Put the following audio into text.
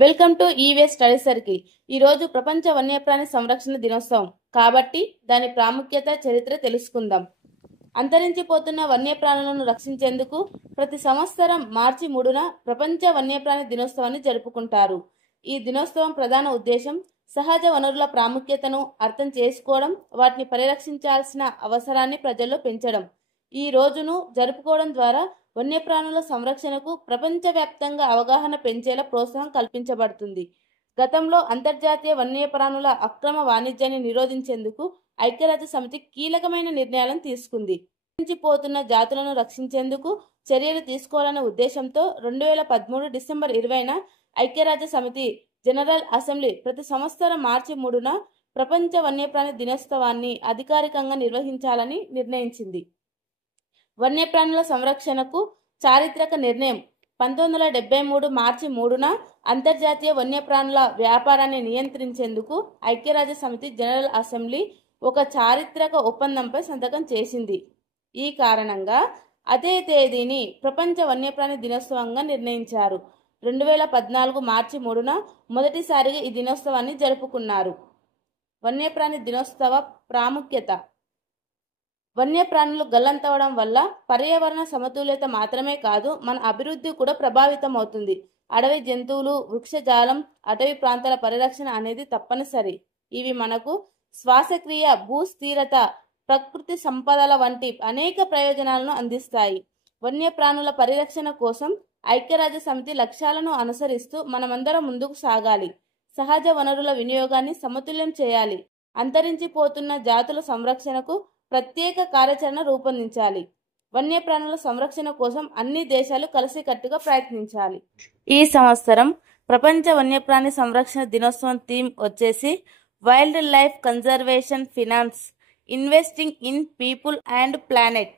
Welcome to ఈవే study circle. ఈరోజు ప్రపంచ వన్యప్రాణి సంరక్షణ దినోత్సవం కాబట్టి దాని ప్రాముఖ్యత, చరిత్ర తెలుసుకుందాం. అంతరించిపోతున్న వన్యప్రాణులను రక్షించేందుకు ప్రతి సంవత్సరం మార్చి 3న ప్రపంచ వన్యప్రాణి దినోత్సవాన్ని జరుపుకుంటారు. ఈ దినోత్సవం ప్రధాన ఉద్దేశం సహజ వనరుల ప్రాముఖ్యతను అర్థం చేసుకోవడం, వాటిని పరిరక్షించాల్సిన అవసరాన్ని ప్రజల్లో పెంచడం. ఈ రోజును జరుపుకోవడం ద్వారా వన్యప్రాణుల సంరక్షణకు ప్రపంచవ్యాప్తంగా అవగాహన పెంచేలా ప్రోత్సాహం కల్పించబడుతుంది. గతంలో అంతర్జాతీయ వన్యప్రాణుల అక్రమ వాణిజ్యాన్ని నిరోధించేందుకు ఐక్యరాజ్య సమితి కీలకమైన నిర్ణయాలను తీసుకుంది. అంతరించిపోతున్న జాతులను రక్షించేందుకు చర్యలు తీసుకోవాలనే ఉద్దేశంతో 2013 డిసెంబర్ 20న ఐక్యరాజ్య సమితి జనరల్ అసెంబ్లీ ప్రతి సంవత్సరం మార్చి 3న ప్రపంచ వన్యప్రాణి దినోత్సవాన్ని అధికారికంగా నిర్వహించాలని నిర్ణయించింది. వన్యప్రాణుల సంరక్షణకు చారిత్రక నిర్ణయం 1973 మార్చి 3న అంతర్జాతీయ వన్యప్రాణుల వ్యాపారాన్ని నియంత్రించేందుకు ఐక్యరాజ్య సమితి జనరల్ అసెంబ్లీ ఒక చారిత్రక ఒప్పందంపై సంతకం చేసింది. ఈ కారణంగా అదే తేదీని ప్రపంచ వన్యప్రాణి దినోత్సవంగా నిర్ణయించారు. 2014 మార్చి 3న మొదటిసారిగా ఈ దినోత్సవాన్ని జరుపుకున్నారు. వన్యప్రాణి దినోత్సవ ప్రాముఖ్యత. వన్యప్రాణులు గల్లంతవడం వల్ల పర్యావరణ సమతుల్యత మాత్రమే కాదు, మన అభివృద్ధి కూడా ప్రభావితం అవుతుంది. అడవి జంతువులు, వృక్షజాలం, అటవీ ప్రాంతాల పరిరక్షణ అనేది తప్పనిసరి. ఇవి మనకు శ్వాసక్రియ, భూస్థిరత, ప్రకృతి సంపదల వంటి అనేక ప్రయోజనాలను అందిస్తాయి. వన్యప్రాణుల పరిరక్షణ కోసం ఐక్యరాజ్య సమితి లక్ష్యాలను అనుసరిస్తూ మనమందరం ముందుకు సాగాలి. సహజ వనరుల వినియోగాన్ని సమతుల్యం చేయాలి. అంతరించిపోతున్న జాతుల సంరక్షణకు ప్రత్యేక కార్యాచరణ రూపొందించాలి. వన్యప్రాణుల సంరక్షణ కోసం అన్ని దేశాలు కలిసికట్టుగా ప్రయత్నించాలి. ఈ సంవత్సరం ప్రపంచ వన్యప్రాణి సంరక్షణ దినోత్సవం థీమ్ వచ్చేసి wild life conservation finance, investing in people and planet.